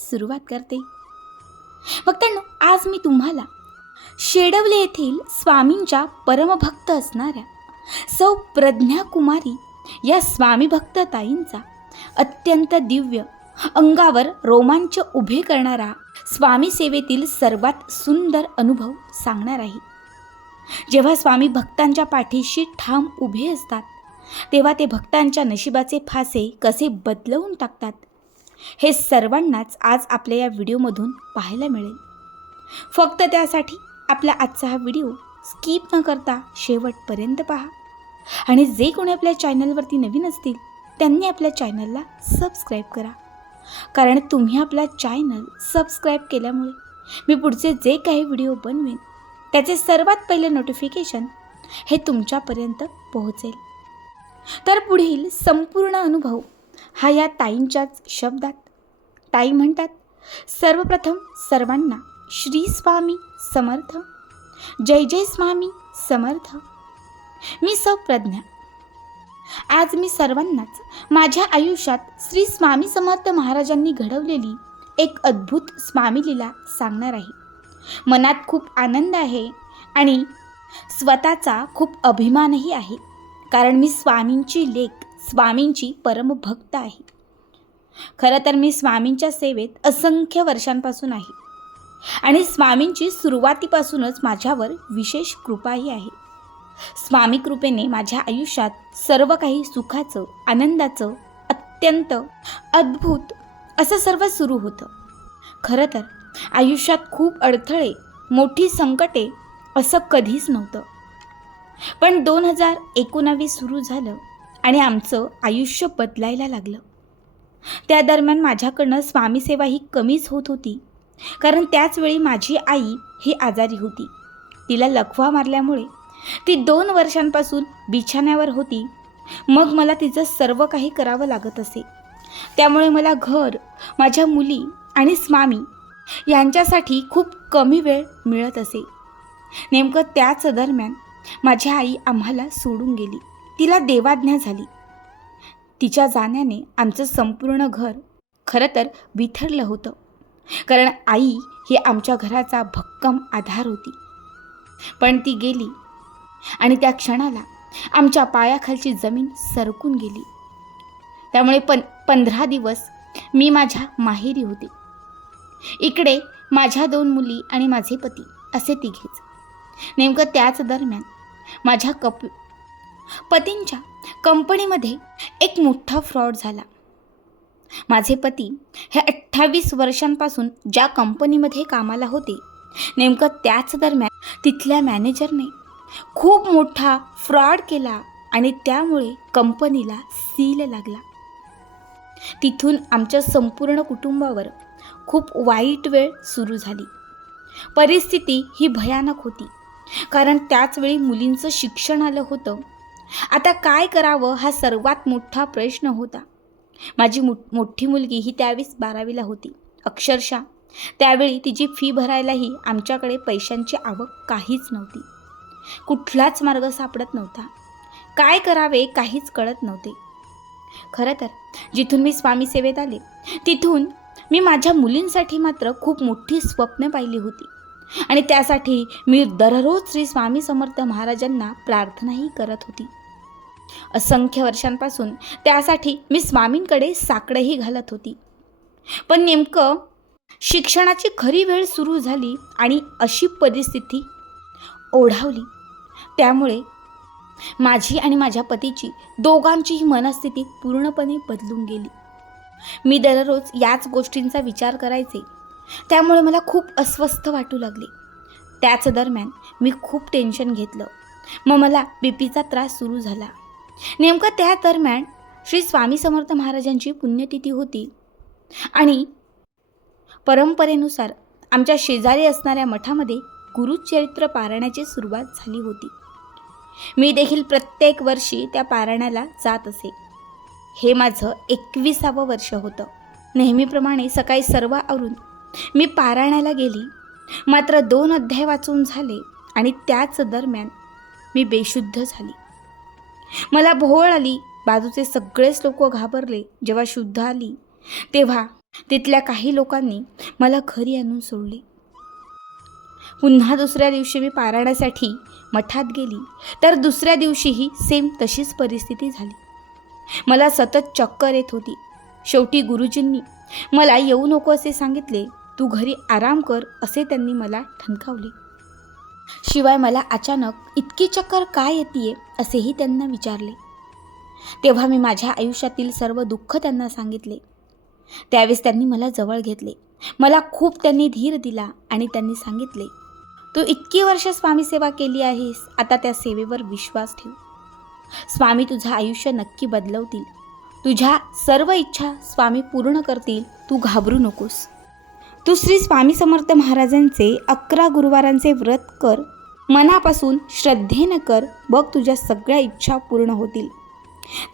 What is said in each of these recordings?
सुरुवात करते. भक्तांनो आज मी तुम्हाला शेडवले येथील स्वामींच्या परमभक्त असणाऱ्या सौ प्रज्ञाकुमारी या स्वामी भक्तताईंचा अत्यंत दिव्य अंगावर रोमांच उभे करणारा स्वामी सेवेतील सर्वात सुंदर अनुभव सांगणार आहे. जेव्हा स्वामी भक्तांच्या पाठीशी ठाम उभे असतात तेव्हा ते भक्तांच्या नशिबाचे फासे कसे बदलवून टाकतात हे सर्वांनाच आज आपल्या या व्हिडिओमधून पाहायला मिळेल. फक्त त्यासाठी आपला आजचा हा व्हिडिओ स्किप न करता शेवटपर्यंत पहा. आणि जे कोणी आपल्या चॅनलवरती नवीन असतील त्यांनी आपल्या चॅनलला सबस्क्राईब करा. कारण तुम्ही आपला चॅनल सबस्क्राईब केल्यामुळे मी पुढचे जे काही व्हिडिओ बनवेन त्याचे सर्वात पहिले नोटिफिकेशन हे तुमच्यापर्यंत पोहोचेल. तर पुढील संपूर्ण अनुभव हा या ताईंच्याच शब्दात. ताई म्हणतात सर्वप्रथम सर्वांना श्री स्वामी समर्थ. जय जय स्वामी समर्थ. मी सौ प्रज्ञा आज मी सर्वांनाच माझ्या आयुष्यात श्री स्वामी समर्थ महाराजांनी घडवलेली एक अद्भुत स्वामीलीला सांगणार आहे. मनात खूप आनंद आहे आणि स्वतःचा खूप अभिमानही आहे. कारण मी स्वामींची लेख स्वामींची परमभक्त आहे. खरं तर मी स्वामींच्या सेवेत असंख्य वर्षांपासून आहे. आणि स्वामींची सुरुवातीपासूनच माझ्यावर विशेष कृपाही आहे. स्वामी कृपेने माझ्या आयुष्यात सर्व काही सुखाचं आनंदाचं अत्यंत अद्भुत असं सर्व सुरू होतं. खरं तर आयुष्यात खूप अडथळे मोठी संकटे असं कधीच नव्हतं. पण दोन हजार एकोणावीस सुरू झालं. आणि आमचं आयुष्य बदलायला लागलं. त्या दरम्यान माझ्याकडनं स्वामीसेवा ही कमीच होत होती. कारण त्याचवेळी माझी आई ही आजारी होती. तिला लखवा मारल्यामुळे ती दोन वर्षांपासून बिछाण्यावर होती. मग मला तिचं सर्व काही करावं लागत असे. त्यामुळे मला घर माझ्या मुली आणि स्वामी यांच्यासाठी खूप कमी वेळ मिळत असे. नेमकं त्याच दरम्यान माझी आई आम्हाला सोडून गेली. तिला देवाज्ञा झाली. तिच्या जाण्याने आमचं संपूर्ण घर खरं तर विथरलं होतं. कारण आई ही आमच्या घराचा भक्कम आधार होती. पण ती गेली आणि त्या क्षणाला आमच्या पायाखालची जमीन सरकून गेली. त्यामुळे पण पंधरा दिवस मी माझ्या माहेरी होते. इकडे माझ्या दोन मुली आणि माझे पती असे तिघेच. नेमकं त्याच दरम्यान माझ्या कप पतींच्या कंपनीमध्ये एक मोठा फ्रॉड झाला. माझे पती हे अठ्ठावीस वर्षांपासून ज्या कंपनीमध्ये कामाला होते नेमकं त्याच दरम्यान तिथल्या मॅनेजरने खूप मोठा फ्रॉड केला आणि त्यामुळे कंपनीला सील लागला. तिथून आमच्या संपूर्ण कुटुंबावर खूप वाईट वेळ सुरू झाली. परिस्थिती ही भयानक होती कारण त्याचवेळी मुलींचं शिक्षण आलं होतं आता काय करावं हा सर्वात मोठा प्रश्न होता. माझी मो मोठी मुलगी ही त्यावेळेस बारावीला होती. अक्षरशः त्यावेळी तिची फी भरायलाही आमच्याकडे पैशांची आवक काहीच नव्हती. कुठलाच मार्ग सापडत नव्हता. काय करावे काहीच कळत नव्हते. खरं तर जिथून मी स्वामी सेवेत आले तिथून मी माझ्या मुलींसाठी मात्र खूप मोठी स्वप्न पाहिली होती. आणि त्यासाठी मी दररोज श्री स्वामी समर्थ महाराजांना प्रार्थनाही करत होती. असंख्य वर्षांपासून त्यासाठी मी स्वामींकडे साकडंही घालत होती. पण नेमकं शिक्षणाची खरी वेळ सुरू झाली आणि अशी परिस्थिती ओढावली. त्यामुळे माझी आणि माझ्या पतीची दोघांचीही मनस्थिती पूर्णपणे बदलून गेली. मी दररोज याच गोष्टींचा विचार करायचे. त्यामुळे मला खूप अस्वस्थ वाटू लागले. त्याच दरम्यान मी खूप टेन्शन घेतलं. मग मला बी पीचा त्रास सुरू झाला. नेमकं त्या दरम्यान श्री स्वामी समर्थ महाराजांची पुण्यतिथी होती. आणि परंपरेनुसार आमच्या शेजारी असणाऱ्या मठामध्ये गुरुचरित्र पारायणाची सुरुवात झाली होती. मी देखील प्रत्येक वर्षी त्या पारायणाला जात असे. हे माझं एकविसावं वर्ष होतं. नेहमीप्रमाणे सकाळी सर्व आवरून मी पारायणाला गेली. मात्र दोन अध्याय वाचून झाले आणि त्याच दरम्यान मी बेशुद्ध झाली. मला भोवळ आली. बाजूचे सगळेच लोक घाबरले जेव्हा शुद्ध आली. तेव्हा तिथल्या काही लोकांनी मला घरी आणून सोडले. पुन्हा दुसऱ्या दिवशी मी पारायणासाठी मठात गेली. तर दुसऱ्या दिवशीही सेम तशीच परिस्थिती झाली. मला सतत चक्कर येत होती. शेवटी गुरुजींनी मला येऊ नको असे सांगितले. तू घरी आराम कर असे त्यांनी मला ठणकावले. शिवाय मला अचानक इतकी चक्कर काय येते असेही त्यांना विचारले. तेव्हा मी माझ्या आयुष्यातील सर्व दुःख त्यांना सांगितले. त्यावेळेस त्यांनी मला जवळ घेतले. मला खूप त्यांनी धीर दिला आणि त्यांनी सांगितले तू इतकी वर्ष स्वामी सेवा केली आहेस आता त्या सेवेवर विश्वास ठेव. स्वामी तुझं आयुष्य नक्की बदलवतील. तुझ्या सर्व इच्छा स्वामी पूर्ण करतील. तू घाबरू नकोस. तू श्री स्वामी समर्थ महाराजांचे अकरा गुरुवारांचे व्रत कर मनापासून श्रद्धेनं कर बघ तुझ्या सगळ्या इच्छा पूर्ण होतील.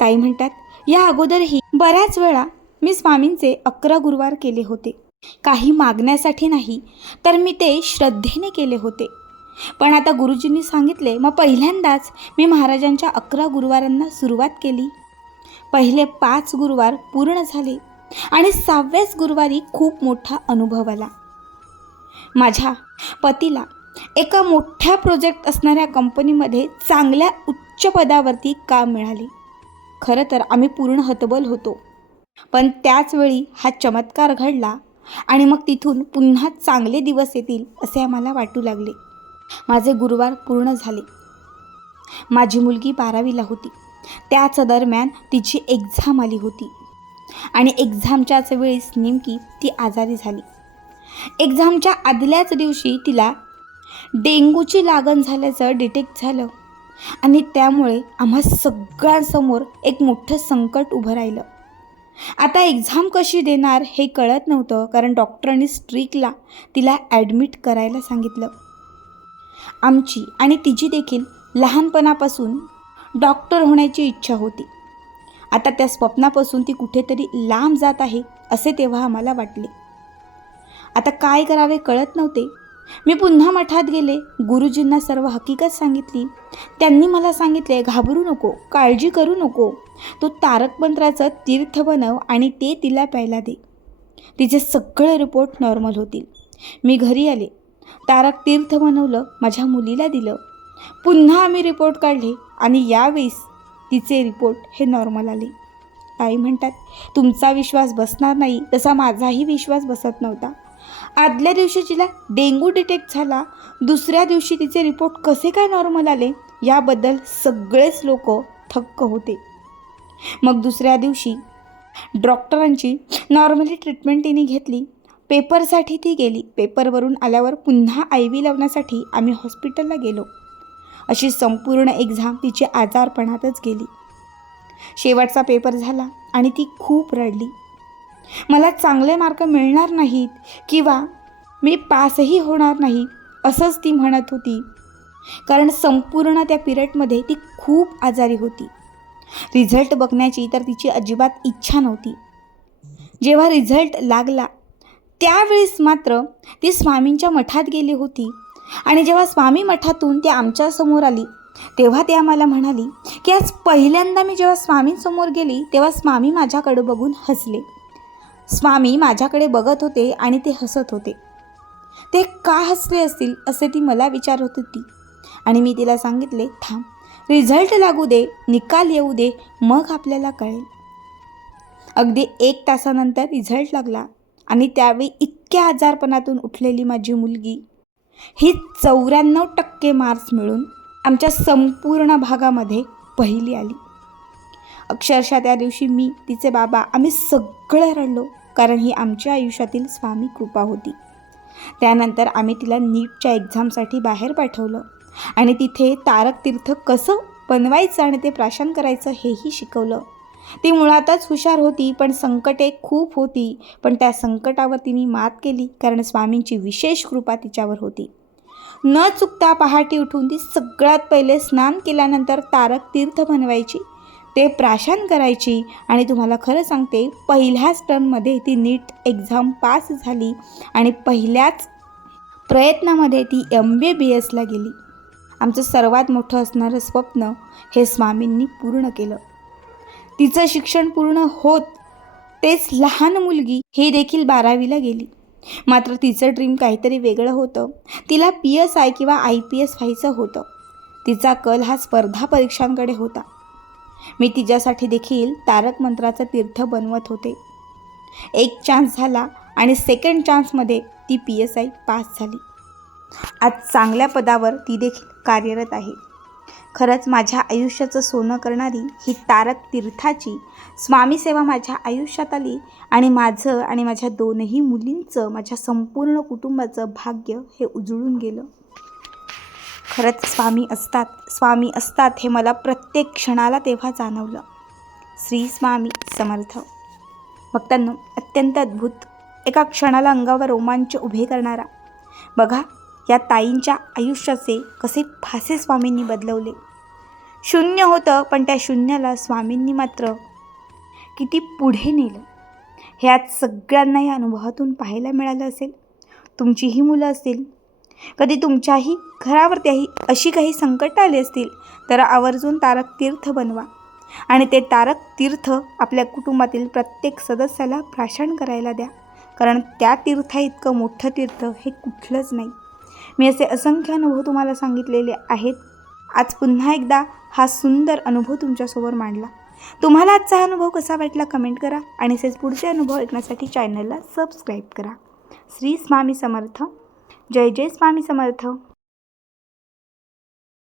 ताई म्हणतात या अगोदरही बऱ्याच वेळा मी स्वामींचे अकरा गुरुवार केले होते. काही मागण्यासाठी नाही तर मी ते श्रद्धेने केले होते. पण आता गुरुजींनी सांगितले मग पहिल्यांदाच मी महाराजांच्या अकरा गुरुवारांना सुरुवात केली. पहिले पाच गुरुवार पूर्ण झाले. आणि सहाव्याच गुरुवारी खूप मोठा अनुभव आला. माझ्या पतीला एका मोठ्या प्रोजेक्ट असणाऱ्या कंपनीमध्ये चांगल्या उच्च पदावरती काम मिळाले. खरं तर आम्ही पूर्ण हतबल होतो. पण त्याचवेळी हा चमत्कार घडला आणि मग तिथून पुन्हा चांगले दिवस येतील असे आम्हाला वाटू लागले. माझे गुरुवार पूर्ण झाले. माझी मुलगी बारावीला होती. त्याच दरम्यान तिची एक्झाम आली होती. आणि एक्झामच्याच वेळेस नेमकी ती आजारी झाली. एक्झामच्या आदल्याच दिवशी तिला डेंग्यूची लागण झाल्याचं डिटेक्ट झालं आणि त्यामुळे आम्हा सगळ्यांसमोर एक मोठं संकट उभं राहिलं. आता एक्झाम कशी देणार हे कळत नव्हतं कारण डॉक्टरांनी स्ट्रिकला तिला ॲडमिट करायला सांगितलं. आमची आणि तिची देखील लहानपणापासून डॉक्टर होण्याची इच्छा होती. आता त्या स्वप्नापासून ती कुठेतरी लांब जात आहे असे तेव्हा आम्हाला वाटले. आता काय करावे कळत नव्हते. मी पुन्हा मठात गेले. गुरुजींना सर्व हकीकत सांगितली. त्यांनी मला सांगितले घाबरू नको काळजी करू नको. तो तारक मंत्राचं तीर्थ बनव आणि ते तिला प्यायला दे. तिचे सगळे रिपोर्ट नॉर्मल होतील. मी घरी आले. तारक तीर्थ बनवलं माझ्या मुलीला दिलं. पुन्हा आम्ही रिपोर्ट काढले आणि यावेळेस तिचे रिपोर्ट हे नॉर्मल आले. आई म्हणतात तुमचा विश्वास बसणार नाही तसा माझाही विश्वास बसत नव्हता. आदल्या दिवशी तिला डेंग्यू डिटेक्ट झाला दुसऱ्या दिवशी तिचे रिपोर्ट कसे काय नॉर्मल आले याबद्दल सगळेच लोक थक्क होते. मग दुसऱ्या दिवशी डॉक्टरांची नॉर्मली ट्रीटमेंट तिने घेतली. पेपरसाठी ती गेली. पेपरवरून आल्यावर पुन्हा आय व्ही लावण्यासाठी आम्ही हॉस्पिटलला गेलो. अशी संपूर्ण एक्झाम तिची आजारपणातच गेली. शेवटचा पेपर झाला आणि ती खूप रडली. मला चांगले मार्क मिळणार नाहीत किंवा मी पासही होणार नाही असंच ती म्हणत होती. कारण संपूर्ण त्या पिरियडमध्ये ती खूप आजारी होती. रिझल्ट बघण्याची तर तिची अजिबात इच्छा नव्हती. जेव्हा रिझल्ट लागला त्यावेळेस मात्र ती स्वामींच्या मठात गेली होती. आणि जेव्हा स्वामी मठातून ती आमच्यासमोर आली तेव्हा ती आम्हाला म्हणाली की आज पहिल्यांदा मी जेव्हा स्वामींसमोर गेली तेव्हा स्वामी माझ्याकडे बघून हसले. स्वामी माझ्याकडे बघत होते आणि ते हसत होते. ते का हसले असतील असे ती मला विचारत होती. आणि मी तिला सांगितले थांब रिझल्ट लागू दे निकाल येऊ दे मग आपल्याला कळेल. अगदी एक तासानंतर रिझल्ट लागला आणि त्यावेळी इतक्या आजारपणातून उठलेली माझी मुलगी ही चौऱ्याण्णव टक्के मार्क्स मिळून आमच्या संपूर्ण भागामध्ये पहिली आली. अक्षरशः त्या दिवशी मी तिचे बाबा आम्ही सगळे रडलो कारण ही आमच्या आयुष्यातील स्वामी कृपा होती. त्यानंतर आम्ही तिला नीटच्या एक्झामसाठी बाहेर पाठवलं आणि तिथे तारक तीर्थ कसं बनवायचं आणि ते प्राशन करायचं हेही शिकवलं. ती मुळातच हुशार होती पण संकटे खूप होती. पण त्या संकटावर तिने मात केली कारण स्वामींची विशेष कृपा तिच्यावर होती. न चुकता पहाटे उठून ती सगळ्यात पहिले स्नान केल्यानंतर तारक तीर्थ बनवायची. ते प्राशन करायची आणि तुम्हाला खरं सांगते पहिल्याच टर्ममध्ये ती नीट एक्झाम पास झाली आणि पहिल्याच प्रयत्नामध्ये ती एम बी बी एसला गेली. आमचं सर्वात मोठं असणारं स्वप्न हे स्वामींनी पूर्ण केलं. तिचं शिक्षण पूर्ण होत तेच लहान मुलगी हे देखील बारावीला गेली. मात्र तिचं ड्रीम काहीतरी वेगळं होतं. तिला पी एस आय किंवा आय पी एस व्हायचं होतं. तिचा कल हा स्पर्धा परीक्षांकडे होता. मी तिच्यासाठी देखील तारक मंत्राचं तीर्थ बनवत होते. एक चान्स झाला आणि सेकंड चान्समध्ये ती पी एस आय पास झाली. आज चांगल्या पदावर ती देखील कार्यरत आहे. खरंच माझ्या आयुष्याचं सोनं करणारी ही तारक तीर्थाची स्वामी सेवा माझ्या आयुष्यात आली आणि माझं आणि माझ्या दोनही मुलींचं माझ्या संपूर्ण कुटुंबाचं भाग्य हे उजळून गेलं. खरंच स्वामी असतात स्वामी असतात हे मला प्रत्येक क्षणाला तेव्हा जाणवलं. श्री स्वामी समर्थ. भक्तांनो अत्यंत अद्भुत. एका क्षणाला अंगावर रोमांच उभे करणारा. बघा या ताईंच्या आयुष्याचे कसे फासे स्वामींनी बदलवले. शून्य होतं पण त्या शून्याला स्वामींनी मात्र किती पुढे नेलं. हे आज सगळ्यांना या अनुभवातून पाहायला मिळालं असेल. तुमचीही मुलं असतील. कधी तुमच्याही घरावरती अशी काही संकटं आली असतील तर आवर्जून तारक तीर्थ बनवा. आणि ते तारक तीर्थ आपल्या कुटुंबातील प्रत्येक सदस्याला प्राशन करायला द्या. कारण त्या तीर्था इतकं मोठं तीर्थ हे कुठलंच नाही. मी असे असंख्य अनुभव तुम्हाला सांगितलेले आहेत. आज पुन्हा एकदा हा सुंदर अनुभव तुमच्यासमोर मांडला. तुम्हाला आजचा अनुभव कसा वाटला कमेंट करा आणि असेच पुढचे अनुभव ऐकण्यासाठी चॅनलला सबस्क्राईब करा. श्री स्वामी समर्थ. जय जय स्वामी समर्थ.